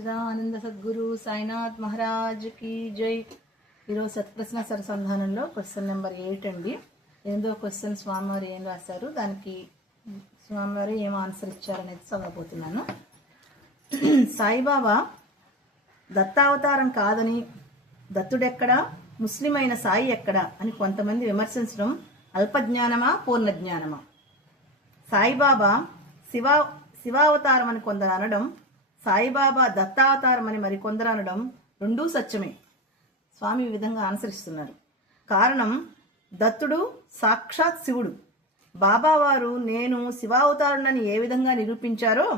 ఆనంద సద్గురు సాయినాథ్ మహారాజ్ కి జై. ఈరోజు సత్ప్రశ్న సరసంధానంలో క్వశ్చన్ నెంబర్ 8 అండి. 8వ క్వశ్చన్ స్వామివారు ఏం రాశారు, దానికి స్వామివారు ఏం ఆన్సర్ ఇచ్చారనేది చదవబోతున్నాను. సాయిబాబా దత్తావతారం కాదని, దత్తుడెక్కడా, ముస్లిం అయిన సాయి ఎక్కడా అని కొంతమంది విమర్శించడం అల్పజ్ఞానమా పూర్ణజ్ఞానమా? సాయిబాబా శివావతారం అని కొందరు అనడం, సాయిబాబా దత్తావతారం అని మరికొందరు అనడం రెండూ సత్యమే. స్వామి ఈ విధంగా అనుసరిస్తున్నారు. కారణం, దత్తుడు సాక్షాత్ శివుడు. బాబావారు నేను శివావతారుణ్ణని ఏ విధంగా నిరూపించారో,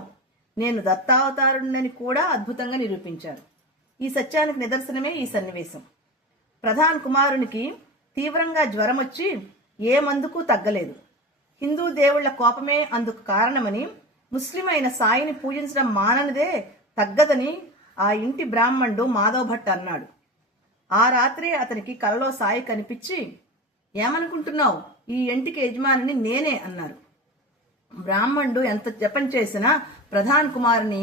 నేను దత్తావతారుణ్ణని కూడా అద్భుతంగా నిరూపించారు. ఈ సత్యానికి నిదర్శనమే ఈ సన్నివేశం. ప్రధాన్ కుమారునికి తీవ్రంగా జ్వరం వచ్చి ఏ మందుకు తగ్గలేదు. హిందూ దేవుళ్ల కోపమే అందుకు కారణమని, ముస్లిం అయిన సాయిని పూజించడం మాననిదే తగ్గదని ఆ ఇంటి బ్రాహ్మణుడు మాధవ్ భట్ అన్నాడు. ఆ రాత్రే అతనికి కలలో సాయి కనిపించి, ఏమనుకుంటున్నావు, ఈ ఇంటికి యజమానిని నేనే అన్నారు. బ్రాహ్మణుడు ఎంత జపం చేసినా ప్రధాన్ కుమారుని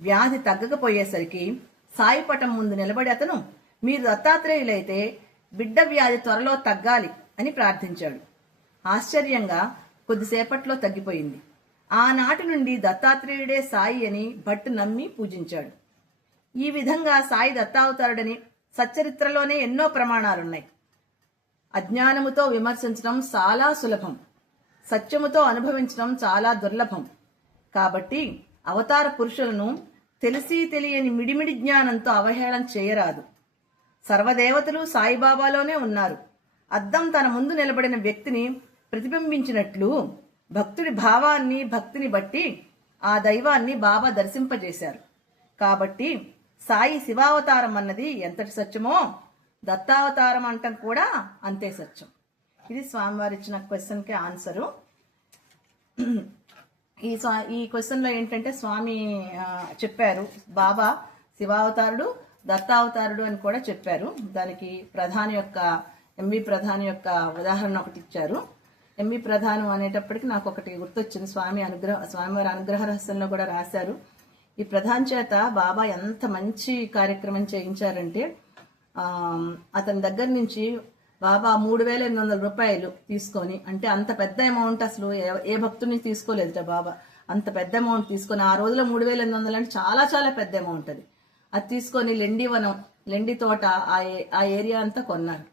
వ్యాధి తగ్గకపోయేసరికి సాయి పటం ముందు నిలబడి అతను, మీరు దత్తాత్రేయులైతే బిడ్డ వ్యాధి త్వరలో తగ్గాలి అని ప్రార్థించాడు. ఆశ్చర్యంగా కొద్దిసేపట్లో తగ్గిపోయింది. ఆనాటి నుండి దత్తాత్రేయుడే సాయి అని భట్ నమ్మి పూజించాడు. ఈ విధంగా సాయి దత్తావతారుడని సచ్చరిత్రలోనే ఎన్నో ప్రమాణాలున్నాయి. అజ్ఞానముతో విమర్శించడం చాలా సులభం, సత్యముతో అనుభవించడం చాలా దుర్లభం. కాబట్టి అవతార పురుషులను తెలిసి తెలియని మిడిమిడి జ్ఞానంతో అవహేళన చేయరాదు. సర్వదేవతలు సాయిబాబాలోనే ఉన్నారు. అద్దం తన ముందు నిలబడిన వ్యక్తిని ప్రతిబింబించినట్లు భక్తుడి భావాన్ని, భక్తిని బట్టి ఆ దైవాన్ని బాబా దర్శింపజేశారు. కాబట్టి సాయి శివావతారం అన్నది ఎంతటి సత్యమో, దత్తావతారం అంటం కూడా అంతే సత్యం. ఇది స్వామివారు ఇచ్చిన క్వశ్చన్కి ఆన్సరు. ఈ క్వశ్చన్లో ఏంటంటే స్వామి చెప్పారు, బాబా శివావతారుడు, దత్తావతారుడు అని కూడా చెప్పారు. దానికి ఎంవి ప్రధాని యొక్క ఉదాహరణ ఒకటి ఇచ్చారు. ఎంవి ప్రధానం అనేటప్పటికి నాకు ఒకటి గుర్తొచ్చింది. స్వామివారి అనుగ్రహ రహస్యంలో కూడా రాశారు. ఈ ప్రధాన్ చేత బాబా ఎంత మంచి కార్యక్రమం చేయించారంటే, అతని దగ్గర నుంచి బాబా 3,800 రూపాయలు తీసుకొని, అంటే అంత పెద్ద అమౌంట్ అసలు ఏ భక్తుని తీసుకోలేదుట బాబా. అంత పెద్ద అమౌంట్ తీసుకొని, ఆ రోజులో 3,800 అంటే చాలా చాలా పెద్ద అమౌంట్ అది తీసుకొని లెండి తోట ఆ ఏరియా అంతా కొన్నారు.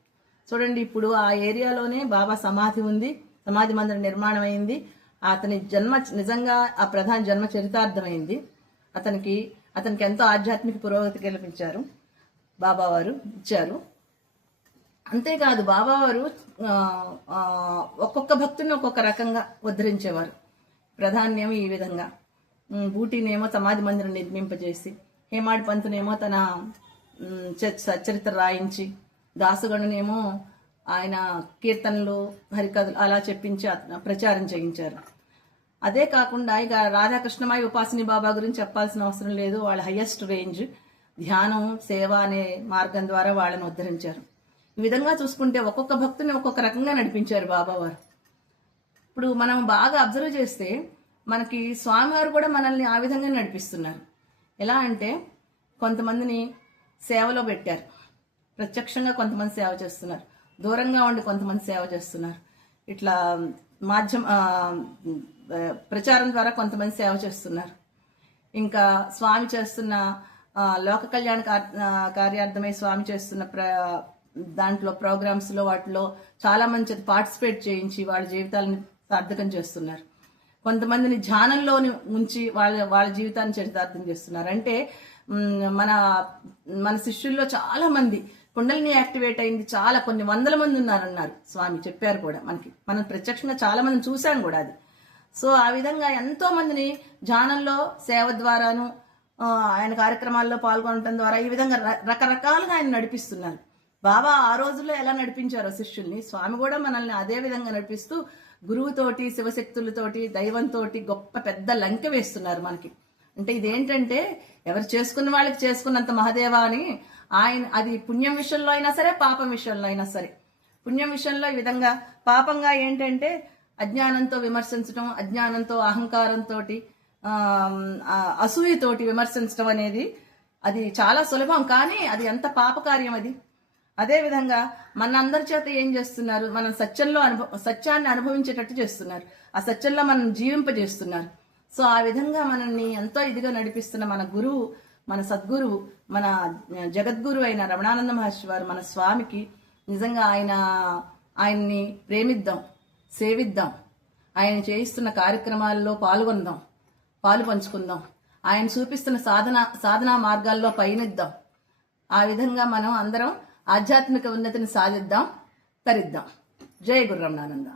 చూడండి, ఇప్పుడు ఆ ఏరియాలోనే బాబా సమాధి ఉంది, సమాధి మందిరం నిర్మాణం అయింది. అతని జన్మ నిజంగా ఆ ప్రధాన జన్మ చరితార్థమైంది. అతనికి ఎంతో ఆధ్యాత్మిక పురోగతి కల్పించారు, బాబావారు ఇచ్చారు. అంతేకాదు, బాబావారు ఒక్కొక్క భక్తుని ఒక్కొక్క రకంగా ఉద్ధరించేవారు. ప్రధాన్యేమో ఈ విధంగా, బూటీనేమో సమాధి మందిరం నిర్మింపజేసి, హేమాడి పంతునేమో తన చరిత్ర రాయించి, దాసుగణునేమో ఆయన కీర్తనలు, హరికథలు అలా చెప్పించి ప్రచారం చేయించారు. అదే కాకుండా ఇక రాధాకృష్ణమాయి ఉపాసని బాబా గురించి చెప్పాల్సిన అవసరం లేదు. వాళ్ళ హయ్యెస్ట్ రేంజ్ ధ్యానం, సేవ అనే మార్గం ద్వారా వాళ్ళని ఉద్ధరించారు. ఈ విధంగా చూసుకుంటే ఒక్కొక్క భక్తుని ఒక్కొక్క రకంగా నడిపించారు బాబావారు. ఇప్పుడు మనం బాగా అబ్జర్వ్ చేస్తే మనకి స్వామివారు కూడా మనల్ని ఆ విధంగా నడిపిస్తున్నారు. ఎలా అంటే, కొంతమందిని సేవలో పెట్టారు, ప్రత్యక్షంగా కొంతమంది సేవ చేస్తున్నారు, దూరంగా ఉండి కొంతమంది సేవ చేస్తున్నారు. ఇట్లా ప్రచారం ద్వారా కొంతమంది సేవ చేస్తున్నారు. ఇంకా స్వామి చేస్తున్న లోక కళ్యాణ కార్యార్థమై స్వామి చేస్తున్న దాంట్లో ప్రోగ్రామ్స్లో వాటిలో చాలా మంది పార్టిసిపేట్ చేయించి వాళ్ళ జీవితాలను సార్థకం చేస్తున్నారు. కొంతమందిని ధ్యానంలోని ఉంచి వాళ్ళ జీవితాన్ని చరితార్థం చేస్తున్నారు. అంటే మన శిష్యుల్లో చాలా మంది కుండలిని యాక్టివేట్ అయింది, చాలా కొన్ని వందల మంది ఉన్నారన్నారు స్వామి చెప్పారు కూడా. మనం ప్రత్యక్షంగా చాలా మందిని చూసాం కూడా అది. సో ఆ విధంగా ఎంతో మందిని ధ్యానంలో సేవ ద్వారాను, ఆయన కార్యక్రమాల్లో పాల్గొనడం ద్వారా ఈ విధంగా రకరకాలుగా ఆయన నడిపిస్తున్నారు. బాబా ఆ రోజుల్లో ఎలా నడిపించారో శిష్యుల్ని, స్వామి కూడా మనల్ని అదే విధంగా నడిపిస్తూ గురువుతోటి, శివశక్తులతోటి, దైవంతోటి గొప్ప పెద్ద లంకె వేస్తున్నారు మనకి. అంటే ఇదేంటంటే, ఎవరు చేసుకున్న వాళ్ళకి చేసుకున్నంత మహాదేవా అని ఆయన, అది పుణ్యం విషయంలో అయినా సరే, పాపం విషయంలో అయినా సరే. పుణ్యం విషయంలో ఈ విధంగా, పాపంగా ఏంటంటే అజ్ఞానంతో విమర్శించడం, అజ్ఞానంతో, అహంకారంతో, అసూయతోటి విమర్శించడం అనేది అది చాలా సులభం, కానీ అది ఎంత పాపకార్యం అది. అదేవిధంగా మనందరి చేత ఏం చేస్తున్నారు, మనం సత్యాన్ని అనుభవించేటట్టు చేస్తున్నారు, ఆ సత్యంలో మనం జీవింపజేస్తున్నారు. సో ఆ విధంగా మనల్ని ఎంతో ఇదిగా నడిపిస్తున్న మన గురువు, మన సద్గురువు, మన జగద్గురు అయిన రమణానంద మహర్షి వారు, మన స్వామికి నిజంగా ఆయన్ని ప్రేమిద్దాం, సేవిద్దాం, ఆయన చేయిస్తున్న కార్యక్రమాల్లో పాలు పంచుకుందాం, ఆయన చూపిస్తున్న సాధనా మార్గాల్లో పయనిద్దాం. ఆ విధంగా మనం అందరం ఆధ్యాత్మిక ఉన్నతిని సాధిద్దాం, తరిద్దాం. జై గురు రమణానంద.